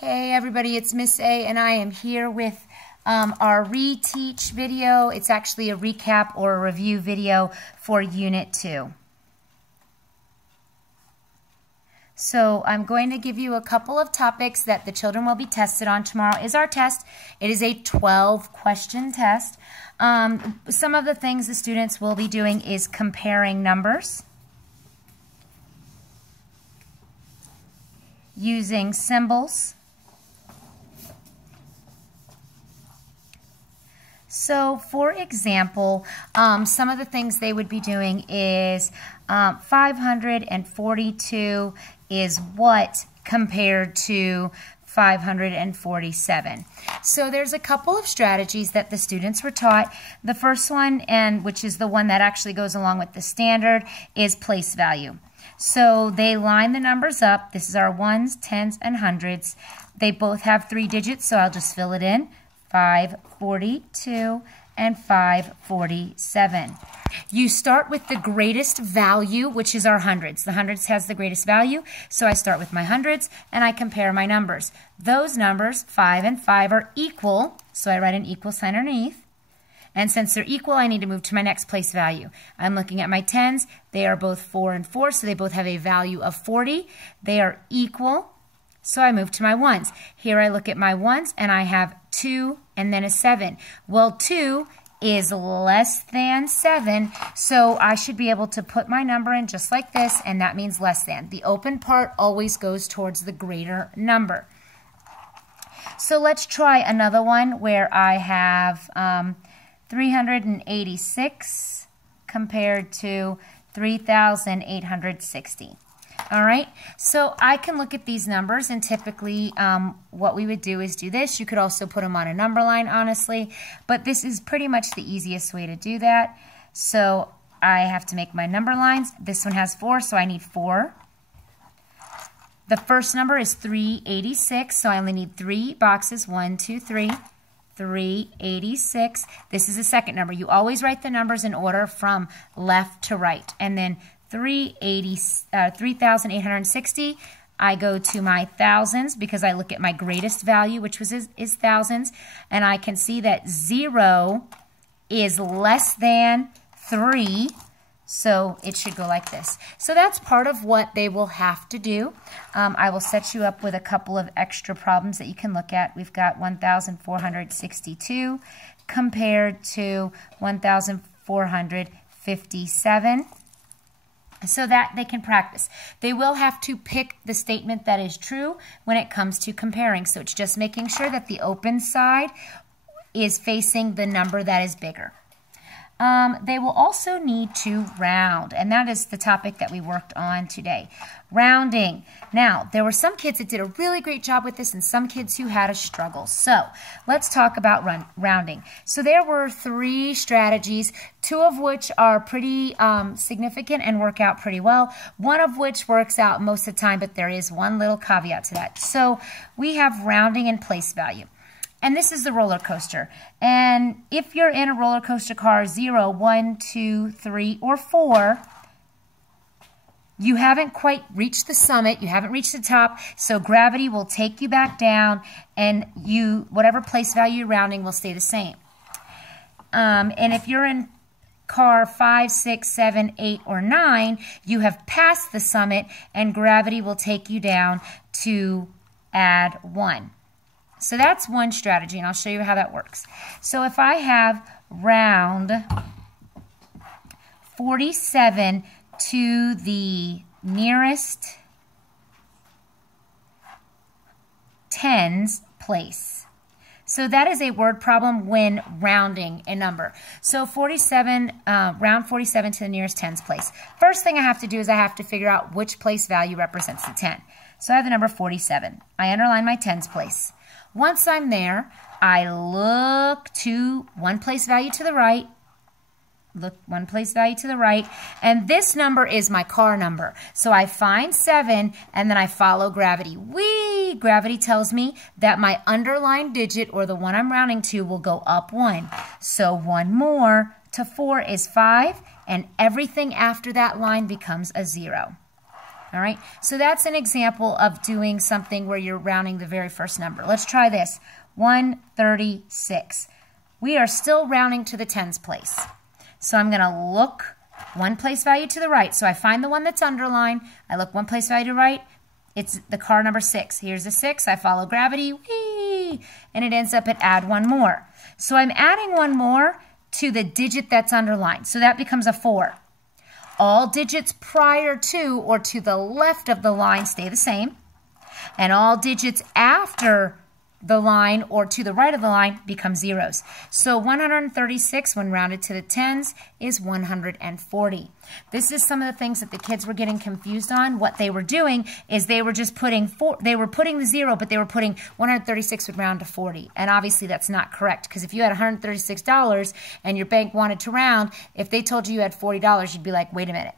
Hey everybody, it's Miss A and I am here with our reteach video. It's actually a recap or a review video for Unit 2. So I'm going to give you a couple of topics that the children will be tested on. Tomorrow is our test. It is a 12-question test. Some of the things the students will be doing is comparing numbers, using symbols. So, for example, some of the things they would be doing is 542 is what compared to 547. So there's a couple of strategies that the students were taught. The first one, and which is the one that actually goes along with the standard, is place value. So they line the numbers up. This is our ones, tens, and hundreds. They both have 3 digits, so I'll just fill it in. 542 and 547. You start with the greatest value, which is our hundreds. The hundreds has the greatest value, so I start with my hundreds and I compare my numbers. Those numbers, 5 and 5, are equal, so I write an equal sign underneath. And since they're equal, I need to move to my next place value. I'm looking at my tens. They are both 4 and 4, so they both have a value of 40. They are equal, so I move to my ones. Here I look at my ones, and I have 2 and then a 7. Well, 2 is less than 7, so I should be able to put my number in just like this, and that means less than. The open part always goes towards the greater number. So let's try another one where I have 386 compared to 3,860. All right, so I can look at these numbers, and typically what we would do is do this. You could also put them on a number line, honestly, but this is pretty much the easiest way to do that. So I have to make my number lines. This one has 4, so I need 4. The first number is 386, so I only need 3 boxes. 1, 2, 3. 386. This is the second number. You always write the numbers in order from left to right. And then 3,860, I go to my thousands because I look at my greatest value, which is thousands, and I can see that 0 is less than 3, so it should go like this. So that's part of what they will have to do. I will set you up with a couple of extra problems that you can look at. We've got 1,462 compared to 1,457. So that they can practice. They will have to pick the statement that is true when it comes to comparing. So it's just making sure that the open side is facing the number that is bigger. They will also need to round, and that is the topic that we worked on today. Rounding. Now, there were some kids that did a really great job with this and some kids who had a struggle. So, let's talk about rounding. So, there were 3 strategies, 2 of which are pretty significant and work out pretty well. One of which works out most of the time, but there is one little caveat to that. So, we have rounding and place value. And this is the roller coaster. And if you're in a roller coaster car 0, 1, 2, 3, or 4, you haven't quite reached the summit. You haven't reached the top. So gravity will take you back down, and whatever place value you're rounding will stay the same. And if you're in car 5, 6, 7, 8, or 9, you have passed the summit, and gravity will take you down to add 1. So that's one strategy, and I'll show you how that works. So if I have round 47 to the nearest tens place. So that is a word problem when rounding a number. So 47, round 47 to the nearest tens place. First thing I have to do is I have to figure out which place value represents the 10. So I have the number 47. I underline my tens place. Once I'm there, I look to one place value to the right, and this number is my car number. So I find 7, and then I follow gravity. Whee! Gravity tells me that my underlined digit, or the one I'm rounding to, will go up 1. So 1 more to 4 is 5, and everything after that line becomes a 0. All right, so that's an example of doing something where you're rounding the very first number. Let's try this, 136. We are still rounding to the tens place. So I'm going to look one place value to the right. So I find the one that's underlined. I look one place value to the right. It's the car number 6. Here's a 6. I follow gravity, whee, and it ends up at add one more. So I'm adding one more to the digit that's underlined. So that becomes a 4. All digits prior to or to the left of the line stay the same. And all digits after the line or to the right of the line become zeros. So 136 when rounded to the tens is 140. This is some of the things that the kids were getting confused on. What they were doing is they were just putting the 0, but they were putting 136 would round to 40. And obviously that's not correct, because if you had $136 and your bank wanted to round, if they told you had $40, you'd be like, wait a minute.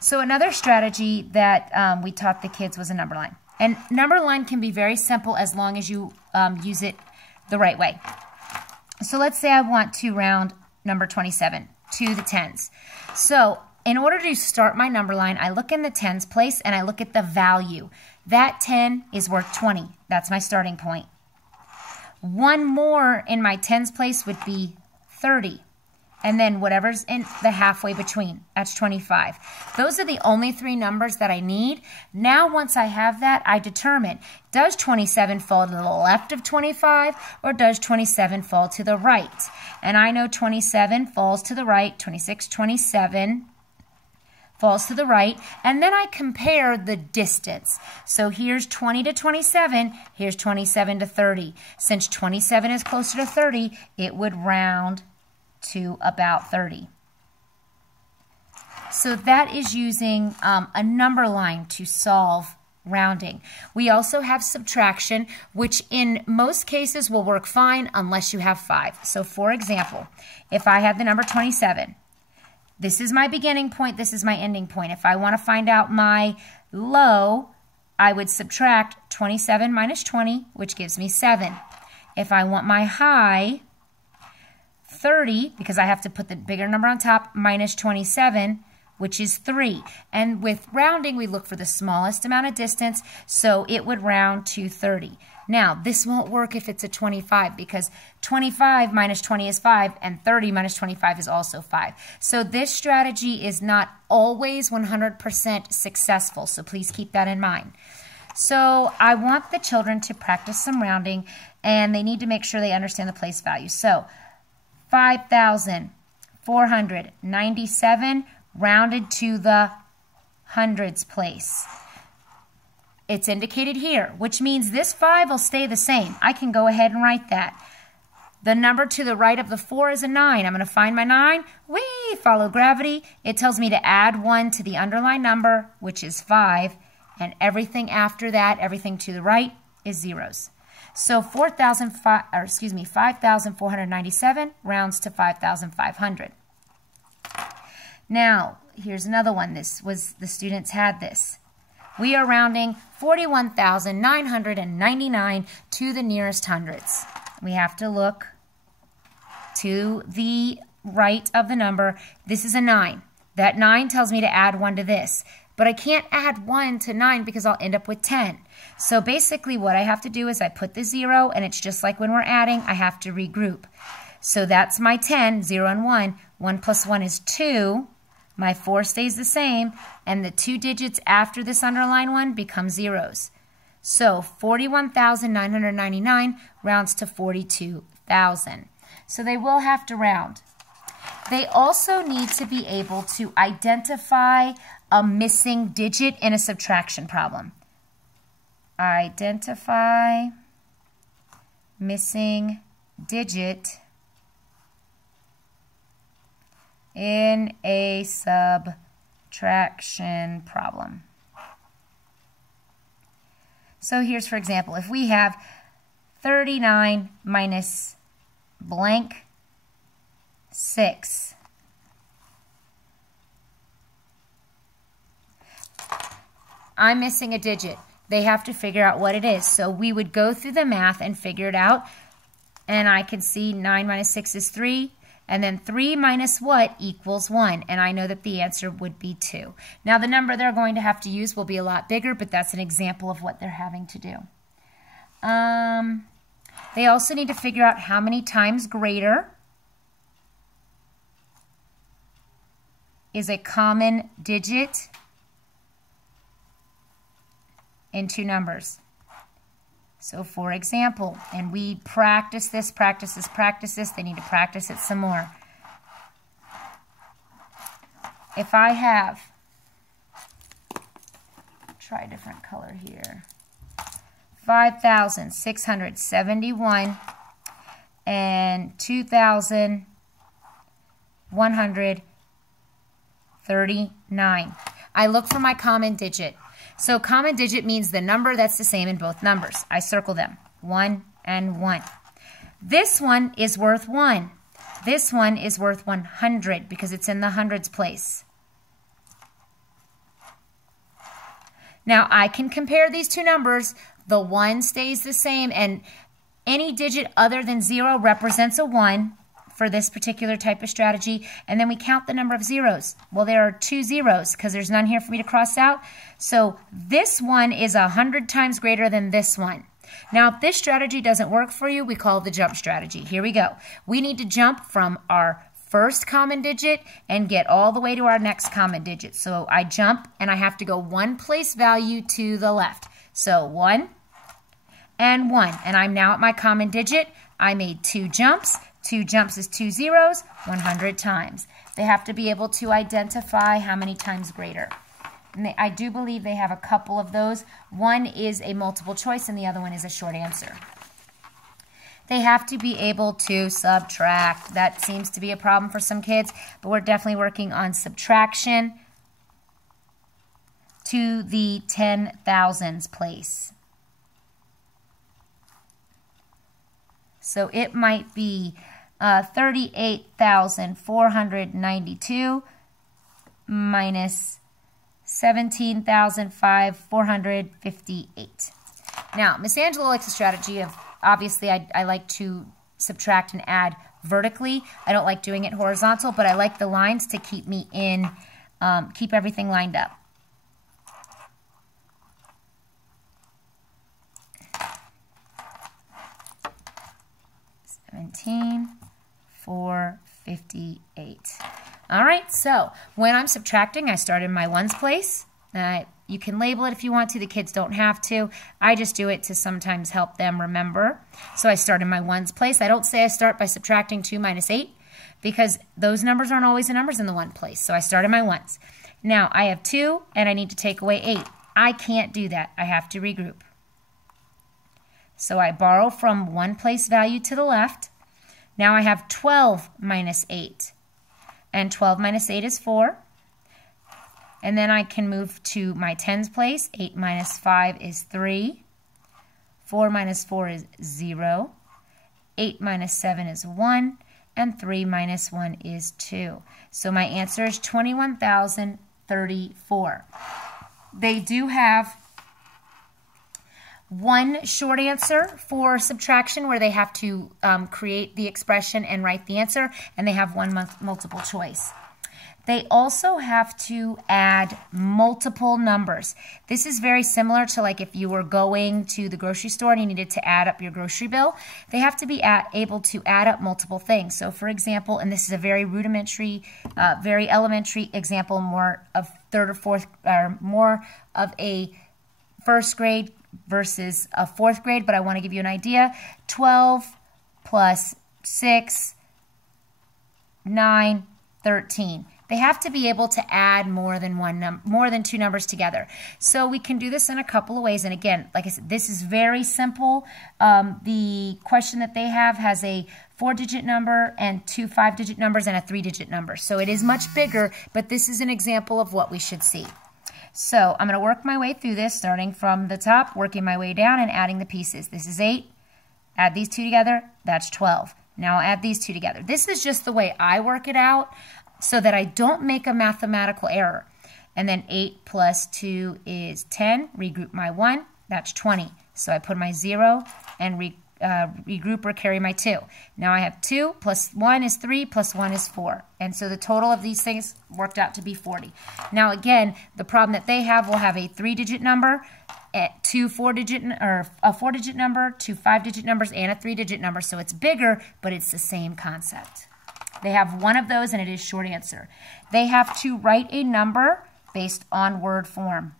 So another strategy that we taught the kids was a number line. And number line can be very simple as long as you use it the right way. So let's say I want to round number 27 to the tens. So in order to start my number line, I look in the tens place and I look at the value. That 10 is worth 20. That's my starting point. One more in my tens place would be 30. And then whatever's in the halfway between, that's 25. Those are the only 3 numbers that I need. Now, once I have that, I determine, does 27 fall to the left of 25, or does 27 fall to the right? And I know 27 falls to the right, 26, 27 falls to the right, and then I compare the distance. So here's 20 to 27, here's 27 to 30. Since 27 is closer to 30, it would round to about 30. So that is using a number line to solve rounding. We also have subtraction, which in most cases will work fine unless you have 5. So for example, if I had the number 27, this is my beginning point, this is my ending point. If I want to find out my low, I would subtract 27 minus 20, which gives me 7. If I want my high, 30, because I have to put the bigger number on top, minus 27, which is 3. And with rounding, we look for the smallest amount of distance, so it would round to 30. Now, this won't work if it's a 25, because 25 minus 20 is 5, and 30 minus 25 is also 5. So this strategy is not always 100% successful, so please keep that in mind. So I want the children to practice some rounding, and they need to make sure they understand the place value. So 5,497 rounded to the hundreds place. It's indicated here, which means this 5 will stay the same. I can go ahead and write that. The number to the right of the 4 is a 9. I'm going to find my 9. Whee! Follow gravity. It tells me to add 1 to the underlined number, which is 5. And everything after that, everything to the right, is zeros. So 5,497 rounds to 5,500. Now, here's another one. This was, the students had this. We are rounding 41,999 to the nearest hundreds. We have to look to the right of the number. This is a 9. That 9 tells me to add 1 to this. But I can't add 1 to 9 because I'll end up with 10. So basically what I have to do is I put the 0, and it's just like when we're adding, I have to regroup. So that's my 10, 0 and 1. 1 plus 1 is 2. My 4 stays the same, and the 2 digits after this underlined one become zeros. So 41,999 rounds to 42,000. So they will have to round. They also need to be able to identify a missing digit in a subtraction problem. Identify missing digit in a subtraction problem. So here's, for example, if we have 39 minus blank 6. I'm missing a digit. They have to figure out what it is. So we would go through the math and figure it out. And I can see 9 minus 6 is 3. And then 3 minus what equals 1? And I know that the answer would be 2. Now, the number they're going to have to use will be a lot bigger, but that's an example of what they're having to do. They also need to figure out how many times greater is a common digit in two numbers. So, for example, and we practice this. They need to practice it some more. If I have, try a different color here, 5,671 and 2,139. I look for my common digit. So common digit means the number that's the same in both numbers. I circle them, 1 and 1. This one is worth 1. This one is worth 100 because it's in the hundreds place. Now I can compare these two numbers. The 1 stays the same, and any digit other than 0 represents a 1 for this particular type of strategy, and then we count the number of zeros. Well, there are 2 zeros because there's none here for me to cross out. So this one is 100 times greater than this one. Now, if this strategy doesn't work for you, we call it the jump strategy. Here we go. We need to jump from our first common digit and get all the way to our next common digit. So I jump, and I have to go one place value to the left. So 1 and 1, and I'm now at my common digit. I made 2 jumps. 2 jumps is 2 zeros, 100 times. They have to be able to identify how many times greater. And I do believe they have a couple of those. One is a multiple choice and the other one is a short answer. They have to be able to subtract. That seems to be a problem for some kids, but we're definitely working on subtraction to the 10,000s place. So it might be 38,492 minus 17,458. Now, Miss Angelo likes a strategy of, obviously, I like to subtract and add vertically. I don't like doing it horizontal, but I like the lines to keep me in, keep everything lined up. $17,458. All right, so when I'm subtracting, I start in my ones place. You can label it if you want to. The kids don't have to. I just do it to sometimes help them remember. So I start in my ones place. I don't say I start by subtracting 2 minus 8 because those numbers aren't always the numbers in the one place. So I start in my ones. Now I have 2 and I need to take away 8. I can't do that. I have to regroup. So I borrow from one place value to the left. Now I have 12 minus 8. And 12 minus 8 is 4. And then I can move to my tens place. 8 minus 5 is 3. 4 minus 4 is 0. 8 minus 7 is 1. And 3 minus 1 is 2. So my answer is 21,034. They do have one short answer for subtraction where they have to create the expression and write the answer, and they have one multiple choice. They also have to add multiple numbers. This is very similar to like if you were going to the grocery store and you needed to add up your grocery bill. They have to be able to add up multiple things. So for example, and this is a very rudimentary, very elementary example, more of third or fourth, or more of a first grade versus a fourth grade, but I want to give you an idea. 12 plus 6, 9, 13. They have to be able to add more than 2 numbers together. So we can do this in a couple of ways. And again, like I said, this is very simple. The question that they have has a 4-digit number and 2 5-digit numbers and a 3-digit number. So it is much bigger, but this is an example of what we should see. So I'm going to work my way through this, starting from the top, working my way down and adding the pieces. This is 8. Add these 2 together. That's 12. Now I'll add these 2 together. This is just the way I work it out so that I don't make a mathematical error. And then 8 plus 2 is 10. Regroup my 1. That's 20. So I put my 0 and regroup or carry my 2. Now I have 2 plus 1 is 3 plus 1 is 4. And so the total of these things worked out to be 40. Now again, the problem that they have will have a 3-digit number, a 4-digit number, 2 5-digit numbers, and a 3-digit number. So it's bigger, but it's the same concept. They have one of those, and it is short answer. They have to write a number based on word form.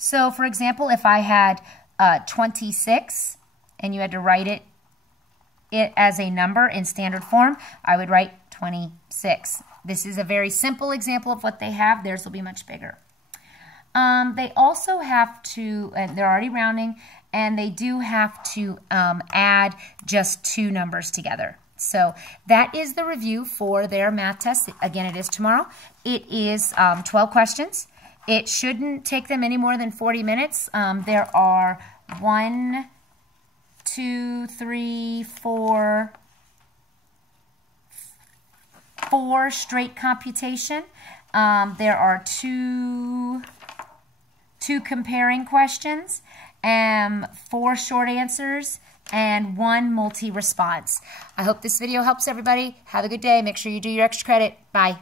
So, for example, if I had 26 and you had to write it as a number in standard form, I would write 26. This is a very simple example of what they have. Theirs will be much bigger. They also have to, they're already rounding, and they do have to add just 2 numbers together. So that is the review for their math test. Again, it is tomorrow. It is 12 questions. It shouldn't take them any more than 40 minutes. There are 4 straight computation. There are two comparing questions, 4 short answers, and 1 multi-response. I hope this video helps everybody. Have a good day. Make sure you do your extra credit. Bye.